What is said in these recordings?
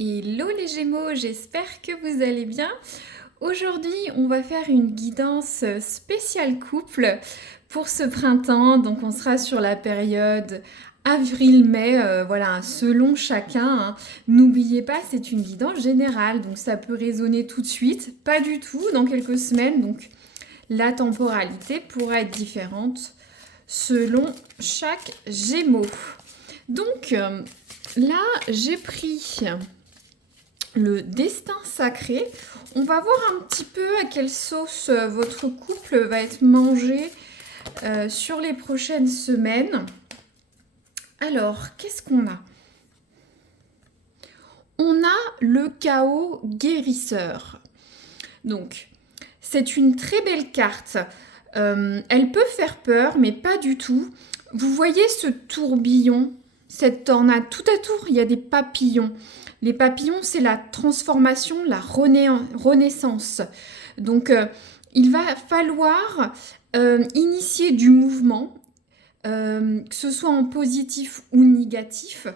Hello les Gémeaux, j'espère que vous allez bien. Aujourd'hui, on va faire une guidance spéciale couple pour ce printemps. Donc, on sera sur la période avril-mai, voilà, selon chacun, hein. N'oubliez pas, c'est une guidance générale, donc ça peut résonner tout de suite, pas du tout dans quelques semaines. Donc, la temporalité pourra être différente selon chaque Gémeaux. Donc, là, j'ai pris le destin sacré. On va voir un petit peu à quelle sauce votre couple va être mangé sur les prochaines semaines. Alors, qu'est-ce qu'on a? On a le chaos guérisseur. Donc, c'est une très belle carte. Elle peut faire peur, mais pas du tout. Vous voyez ce tourbillon, cette tornade, tout autour, il y a des papillons. Les papillons, c'est la transformation, la renaissance. Donc, il va falloir initier du mouvement, que ce soit en positif ou négatif,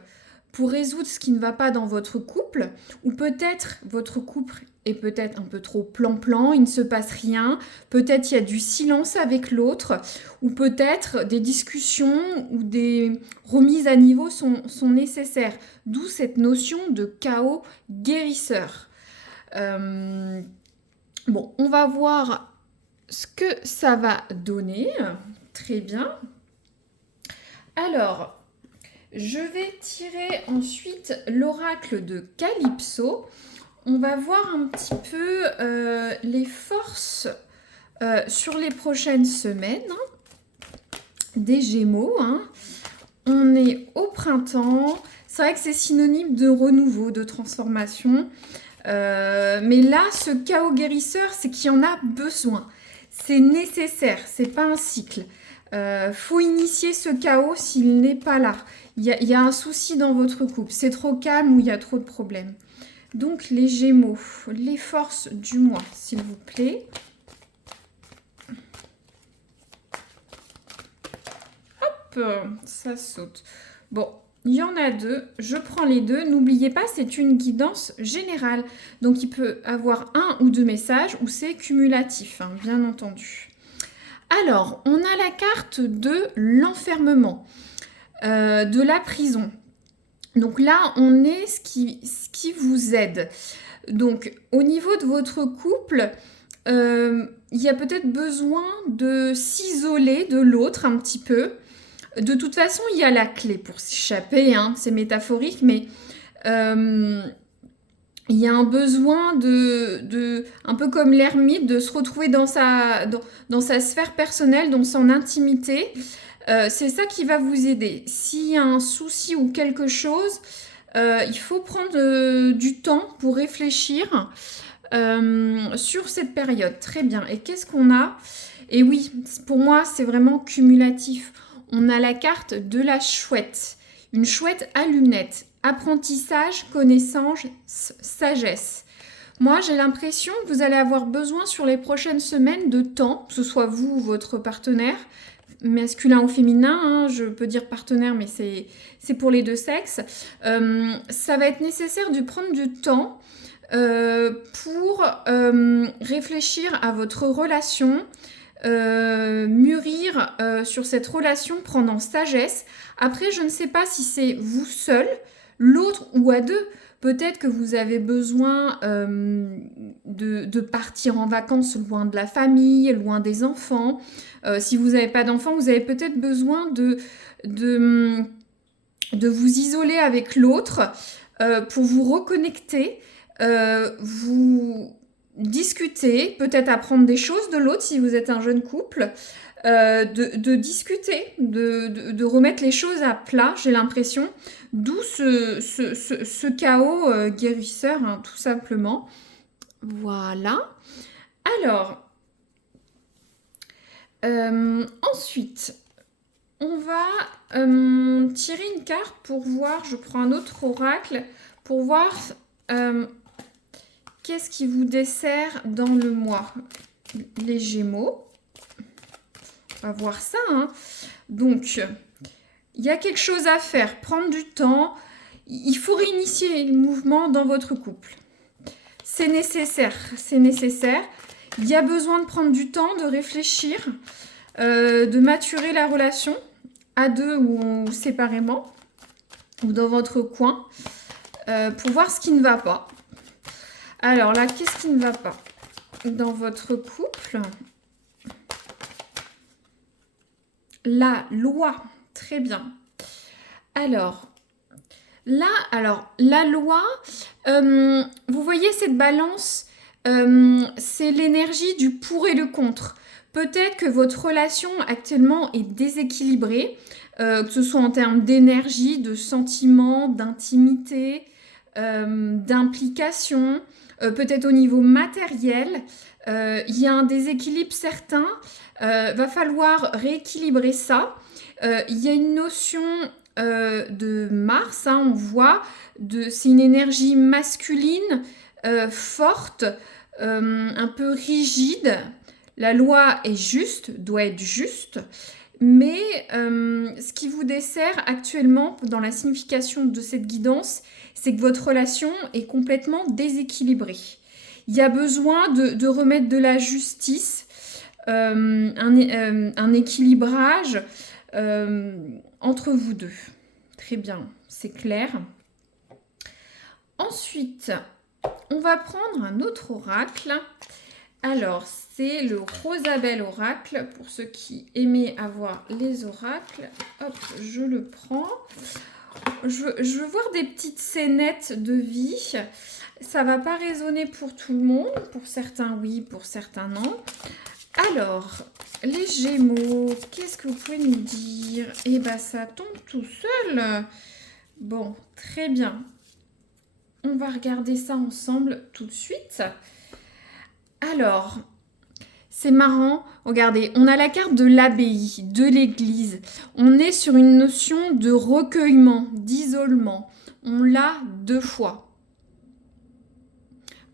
pour résoudre ce qui ne va pas dans votre couple, ou peut-être votre couple est peut-être un peu trop plan-plan, il ne se passe rien, peut-être il y a du silence avec l'autre, ou peut-être des discussions ou des remises à niveau sont nécessaires, d'où cette notion de chaos guérisseur. Bon, on va voir ce que ça va donner. Très bien. Alors, je vais tirer ensuite l'oracle de Calypso. On va voir un petit peu les forces sur les prochaines semaines, hein, des Gémeaux, hein. On est au printemps. C'est vrai que c'est synonyme de renouveau, de transformation. Mais là, ce chaos guérisseur, c'est qu'il y en a besoin. C'est nécessaire, c'est pas un cycle. Faut initier ce chaos s'il n'est pas là. Il y a un souci dans votre couple. C'est trop calme ou il y a trop de problèmes. Donc les Gémeaux, les forces du mois, s'il vous plaît. Hop, ça saute. Bon, il y en a deux. Je prends les deux. N'oubliez pas, c'est une guidance générale. Donc il peut avoir un ou deux messages ou c'est cumulatif, hein, bien entendu. Alors, on a la carte de l'enfermement, de la prison. Donc là, on est ce qui vous aide. Donc, au niveau de votre couple, il y a peut-être besoin de s'isoler de l'autre un petit peu. De toute façon, il y a la clé pour s'échapper, hein, c'est métaphorique, mais il y a un besoin un peu comme l'ermite, de se retrouver dans sa sphère personnelle, dans son intimité. C'est ça qui va vous aider. S'il y a un souci ou quelque chose, il faut prendre du temps pour réfléchir sur cette période. Très bien. Et qu'est-ce qu'on a? Et oui, pour moi, c'est vraiment cumulatif. On a la carte de la chouette. Une chouette à lunettes. Apprentissage, connaissance, sagesse. Moi, j'ai l'impression que vous allez avoir besoin sur les prochaines semaines de temps, que ce soit vous ou votre partenaire, masculin ou féminin, hein, je peux dire partenaire, mais c'est pour les deux sexes. Ça va être nécessaire de prendre du temps pour réfléchir à votre relation, mûrir sur cette relation, prendre en sagesse. Après, je ne sais pas si c'est vous seul, l'autre ou à deux. Peut-être que vous avez besoin de partir en vacances loin de la famille, loin des enfants. Si vous n'avez pas d'enfants, vous avez peut-être besoin de vous isoler avec l'autre pour vous reconnecter, vous discuter, peut-être apprendre des choses de l'autre si vous êtes un jeune couple, de discuter, de remettre les choses à plat, j'ai l'impression. D'où ce chaos guérisseur, hein, tout simplement. Voilà. Alors, ensuite, on va tirer une carte pour voir, je prends un autre oracle, pour voir qu'est-ce qui vous dessert dans le mois. Les Gémeaux. On va voir ça, hein. Donc, il y a quelque chose à faire, prendre du temps. il faut réinitier le mouvement dans votre couple. C'est nécessaire, c'est nécessaire. Il y a besoin de prendre du temps, de réfléchir, de maturer la relation, à deux ou séparément, ou dans votre coin, pour voir ce qui ne va pas. Alors là, qu'est-ce qui ne va pas dans votre couple? La loi, très bien. Alors, là, la loi, vous voyez cette balance, c'est l'énergie du pour et le contre. Peut-être que votre relation actuellement est déséquilibrée, que ce soit en termes d'énergie, de sentiments, d'intimité, d'implication, peut-être au niveau matériel. Il y a un déséquilibre certain. Va falloir rééquilibrer ça. Il y a une notion de Mars, hein, on voit, c'est une énergie masculine, forte, un peu rigide. La loi est juste, doit être juste, mais ce qui vous dessert actuellement dans la signification de cette guidance, c'est que votre relation est complètement déséquilibrée. Il y a besoin de remettre de la justice, un équilibrage entre vous deux. Très bien, c'est clair. Ensuite, on va prendre un autre oracle. Alors, c'est le Rosabelle oracle. Pour ceux qui aimaient avoir les oracles, hop, je le prends. Je veux voir des petites scénettes de vie. Ça va pas résonner pour tout le monde. Pour certains, oui, pour certains, non. Alors, les Gémeaux, qu'est-ce que vous pouvez nous dire? Eh bien, ça tombe tout seul. Bon, très bien. On va regarder ça ensemble tout de suite. Alors, c'est marrant. Regardez, on a la carte de l'abbaye, de l'église. On est sur une notion de recueillement, d'isolement. On l'a 2 fois.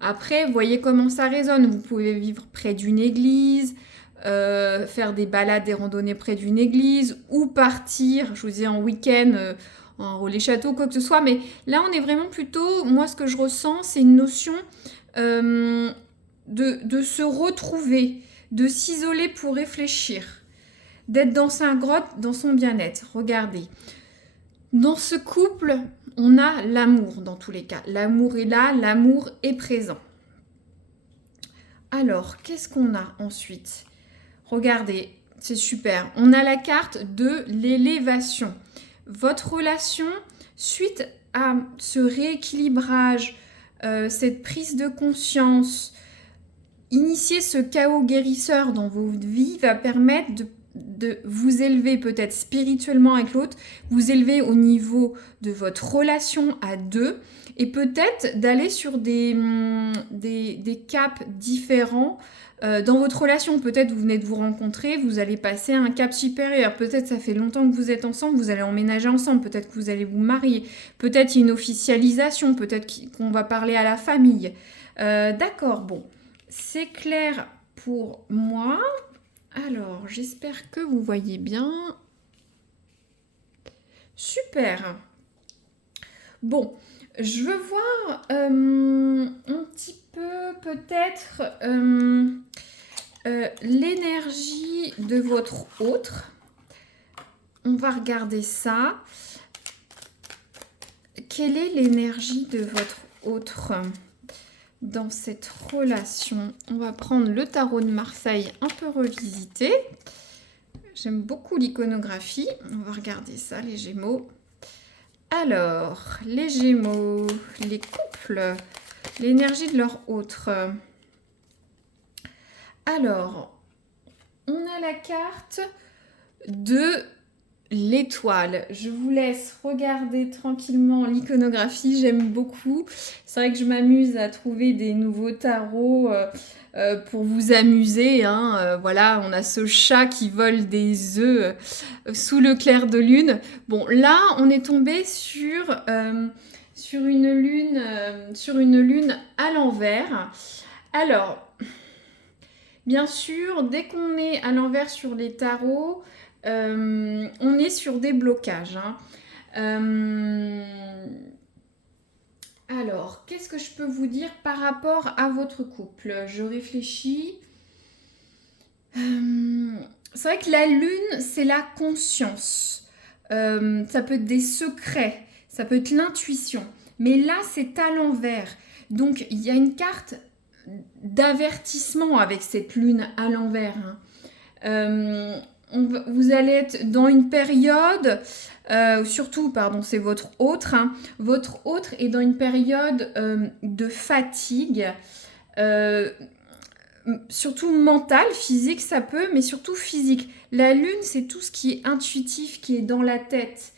Après, voyez comment ça résonne. Vous pouvez vivre près d'une église, faire des balades, des randonnées près d'une église, ou partir, je vous dis, en week-end, en relais-château, quoi que ce soit. Mais là, on est vraiment plutôt, moi, ce que je ressens, c'est une notion de se retrouver, de s'isoler pour réfléchir, d'être dans sa grotte, dans son bien-être. Regardez, dans ce couple, on a l'amour dans tous les cas. L'amour est là, l'amour est présent. Alors, qu'est-ce qu'on a ensuite? Regardez, c'est super. On a la carte de l'élévation. Votre relation, suite à ce rééquilibrage, cette prise de conscience, initier ce chaos guérisseur dans vos vies va permettre de vous élever peut-être spirituellement avec l'autre, vous élever au niveau de votre relation à deux et peut-être d'aller sur des caps différents dans votre relation. Peut-être vous venez de vous rencontrer, vous allez passer à un cap supérieur. Peut-être ça fait longtemps que vous êtes ensemble, vous allez emménager ensemble. Peut-être que vous allez vous marier. Peut-être il y a une officialisation. Peut-être qu'on va parler à la famille. D'accord, bon. C'est clair pour moi. Alors, j'espère que vous voyez bien. Super. Bon, je veux voir un petit peu peut-être l'énergie de votre autre. On va regarder ça. Quelle est l'énergie de votre autre dans cette relation? On va prendre le tarot de Marseille un peu revisité. J'aime beaucoup l'iconographie. On va regarder ça, les Gémeaux. Alors, les Gémeaux, les couples, l'énergie de leur autre. Alors, on a la carte de l'étoile. Je vous laisse regarder tranquillement l'iconographie, j'aime beaucoup. C'est vrai que je m'amuse à trouver des nouveaux tarots pour vous amuser. Hein. Voilà, on a ce chat qui vole des œufs sous le clair de lune. Bon, là, on est tombé sur une lune à l'envers. Alors, bien sûr, dès qu'on est à l'envers sur les tarots, on est sur des blocages. Hein. Alors, qu'est-ce que je peux vous dire par rapport à votre couple? Je réfléchis. C'est vrai que la lune, c'est la conscience. Ça peut être des secrets, ça peut être l'intuition. Mais là, c'est à l'envers. Donc, il y a une carte d'avertissement avec cette lune à l'envers, hein. Euh, Vous allez être dans une période, surtout, pardon, c'est votre autre, hein. Votre autre est dans une période de fatigue. Euh, Surtout mentale, physique ça peut, mais surtout physique. La lune, c'est tout ce qui est intuitif, qui est dans la tête.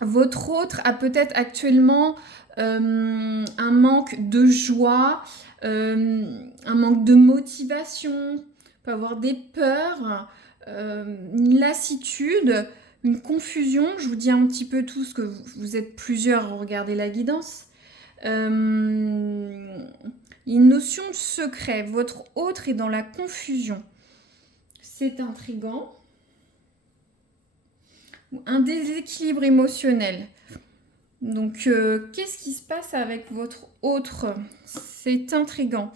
Votre autre a peut-être actuellement un manque de joie, un manque de motivation, peut avoir des peurs, une lassitude, une confusion. Je vous dis un petit peu tout ce que vous êtes plusieurs à regarder la guidance. Une notion de secret. Votre autre est dans la confusion. C'est intriguant. Un déséquilibre émotionnel. Donc, qu'est-ce qui se passe avec votre autre? C'est intriguant.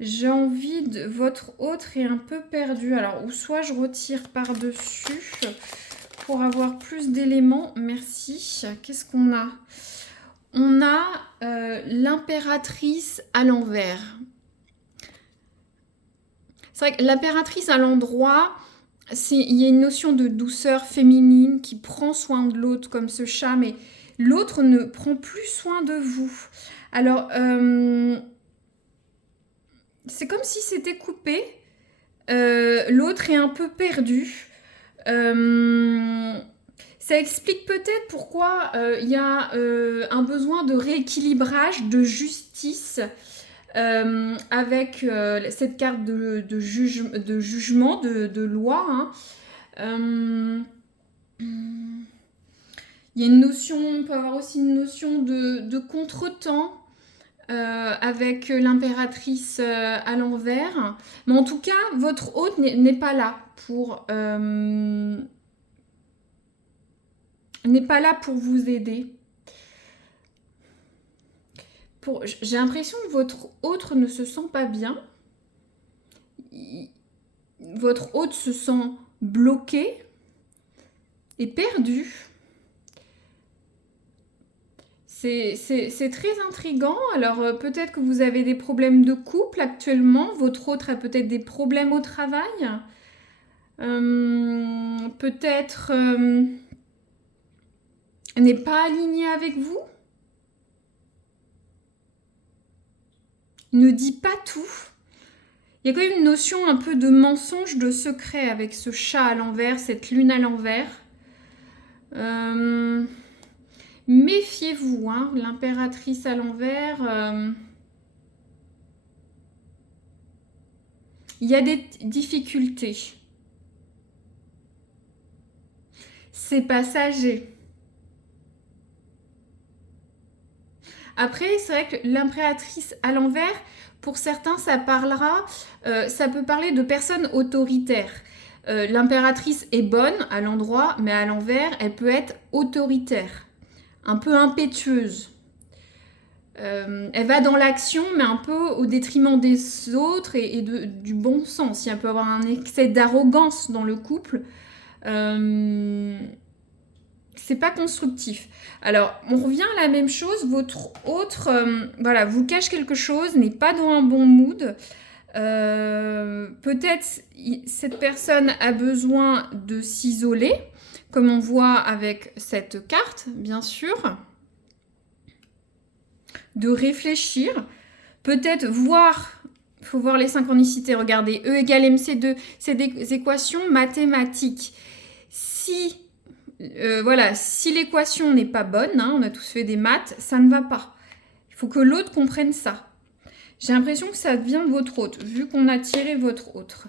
J'ai envie de... Votre autre est un peu perdu. Alors, ou soit je retire par-dessus pour avoir plus d'éléments. Merci. Qu'est-ce qu'on a? On a l'impératrice à l'envers. C'est vrai que l'impératrice à l'endroit, il y a une notion de douceur féminine qui prend soin de l'autre comme ce chat, mais l'autre ne prend plus soin de vous. Alors, c'est comme si c'était coupé. L'autre est un peu perdu. Ça explique peut-être pourquoi il y a un besoin de rééquilibrage, de justice avec cette carte de jugement, de loi, hein. Il y a une notion, on peut avoir aussi une notion de contretemps avec l'impératrice à l'envers. Mais en tout cas, votre hôte n'est pas là pour... n'est pas là pour vous aider. J'ai l'impression que votre autre ne se sent pas bien. Votre hôte se sent bloqué et perdu. C'est très intriguant. Alors peut-être que vous avez des problèmes de couple actuellement. Votre autre a peut-être des problèmes au travail. Peut-être n'est pas aligné avec vous. Il ne dit pas tout. Il y a quand même une notion un peu de mensonge, de secret avec ce chat à l'envers, cette lune à l'envers. Méfiez-vous, hein, l'impératrice à l'envers. Il y a des difficultés. C'est passager. Après, c'est vrai que l'impératrice à l'envers, pour certains, ça peut parler de personnes autoritaires. L'impératrice est bonne à l'endroit, mais à l'envers, elle peut être autoritaire, un peu impétueuse. Elle va dans l'action, mais un peu au détriment des autres et du bon sens. Il peut avoir un excès d'arrogance dans le couple. C'est pas constructif. Alors, on revient à la même chose. Votre autre, voilà, vous cache quelque chose, n'est pas dans un bon mood. Peut-être cette personne a besoin de s'isoler, comme on voit avec cette carte, bien sûr. De réfléchir. Peut-être voir, il faut voir les synchronicités. Regardez, E égale MC2, c'est des équations mathématiques. Si l'équation n'est pas bonne, hein, on a tous fait des maths, ça ne va pas. Il faut que l'autre comprenne ça. J'ai l'impression que ça vient de votre autre, vu qu'on a tiré votre autre.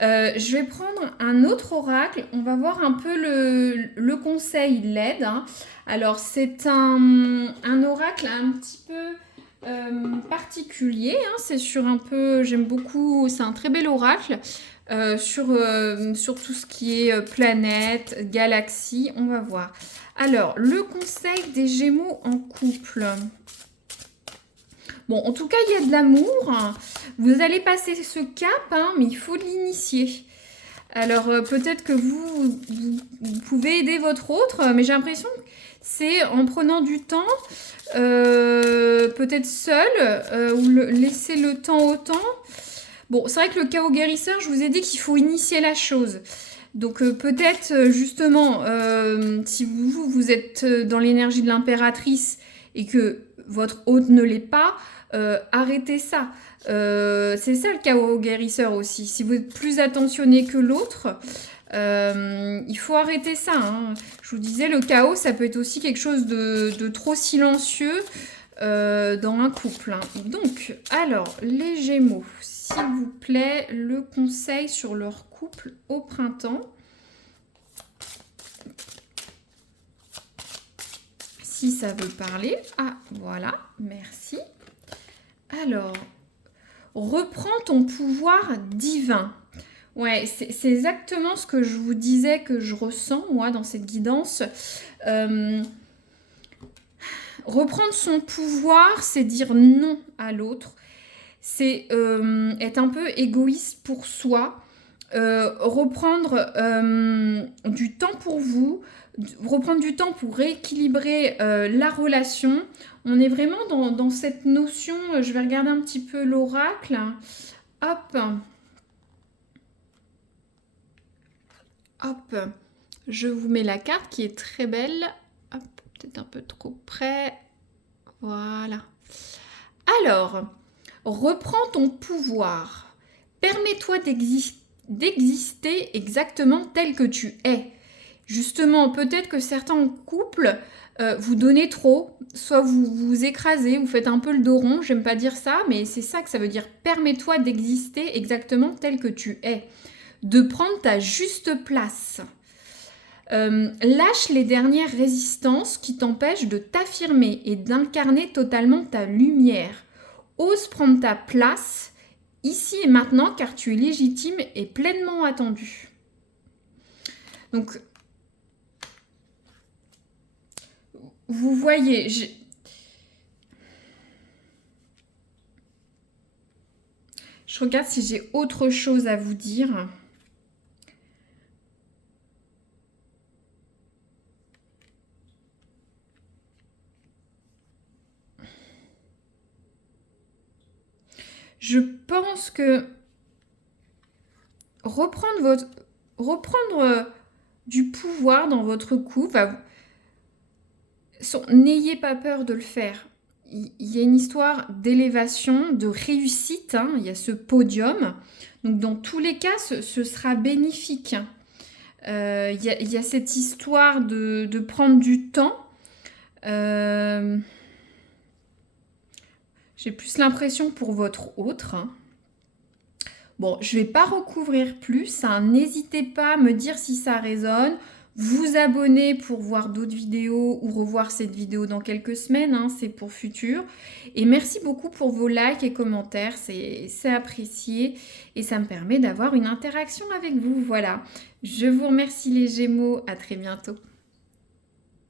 Je vais prendre un autre oracle. On va voir un peu le conseil, l'aide, hein. Alors, c'est un oracle un petit peu particulier, hein. C'est sur un peu... J'aime beaucoup, c'est un très bel oracle. sur tout ce qui est planète, galaxie. On va voir. Alors, le conseil des Gémeaux en couple. Bon, en tout cas, il y a de l'amour. Vous allez passer ce cap, hein, mais il faut l'initier. Alors, peut-être que vous pouvez aider votre autre, mais j'ai l'impression que c'est en prenant du temps, peut-être seul, ou laisser le temps au temps. Bon, c'est vrai que le chaos guérisseur, je vous ai dit qu'il faut initier la chose. Donc peut-être justement, si vous êtes dans l'énergie de l'impératrice et que votre hôte ne l'est pas, arrêtez ça. C'est ça le chaos guérisseur aussi. Si vous êtes plus attentionné que l'autre, il faut arrêter ça. Hein. Je vous disais, le chaos, ça peut être aussi quelque chose de trop silencieux dans un couple. Hein. Donc, alors, les Gémeaux, s'il vous plaît, le conseil sur leur couple au printemps. Si ça veut parler. Ah, voilà, merci. Alors, reprends ton pouvoir divin. Ouais, c'est exactement ce que je vous disais que je ressens, moi, dans cette guidance. Reprendre son pouvoir, c'est dire non à l'autre. C'est être un peu égoïste pour soi. Reprendre du temps pour vous. Reprendre du temps pour rééquilibrer la relation. On est vraiment dans cette notion, je vais regarder un petit peu l'oracle. Hop. Hop. Je vous mets la carte qui est très belle. Hop, peut-être un peu trop près. Voilà. Alors, reprends ton pouvoir. Permets-toi d'exister exactement tel que tu es. Justement, peut-être que certains couples, vous donnez trop, soit vous vous écrasez, vous faites un peu le dos rond, j'aime pas dire ça, mais c'est ça que ça veut dire. Permets-toi d'exister exactement tel que tu es, de prendre ta juste place. Lâche les dernières résistances qui t'empêchent de t'affirmer et d'incarner totalement ta lumière. Ose prendre ta place ici et maintenant car tu es légitime et pleinement attendu. Donc, vous voyez, je regarde si j'ai autre chose à vous dire. Je pense que reprendre du pouvoir dans votre couple, n'ayez pas peur de le faire. Il y a une histoire d'élévation, de réussite, hein, il y a ce podium. Donc dans tous les cas, ce sera bénéfique. Il y a cette histoire de prendre du temps. J'ai plus l'impression pour votre autre. Hein. Bon, je ne vais pas recouvrir plus. Hein. N'hésitez pas à me dire si ça résonne. Vous abonner pour voir d'autres vidéos ou revoir cette vidéo dans quelques semaines. Hein, c'est pour futur. Et merci beaucoup pour vos likes et commentaires. C'est apprécié et ça me permet d'avoir une interaction avec vous. Voilà. Je vous remercie les Gémeaux. À très bientôt.